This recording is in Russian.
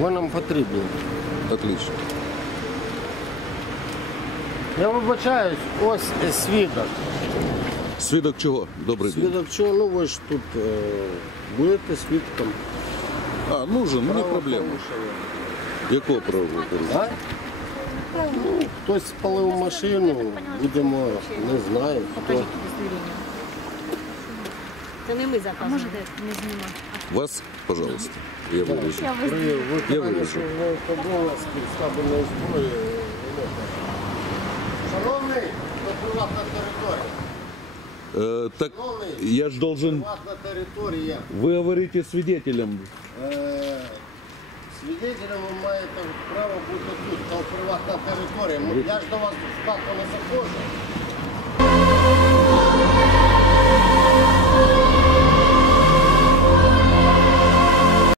Ви нам потрібні. Отлично. Я вибачаюсь, ось е, свідок. Свідок чого? Добрий день. Свідок чого? Ну ви ж тут е, будете свідком. А, нужен, ну не проблема. правопорушення. Якого правопорушення? А? Ну, хтось спалив машину, будемо, не знаю, хто. Покажіть удостоверення. Це не ми заказували. Можете не знімати. Вас, пожалуйста. Я вивезу. При виконанні вивезу. службових обов'язків стабільної зброї. Шановний, це приватна територія. Э, так я ж должен... Приватна територія. Вы говорите свидетелем. Е, Свідетелем ви маєте право бути тут, це приватна територія. Ну, Я ж до вас в хату не заходжу.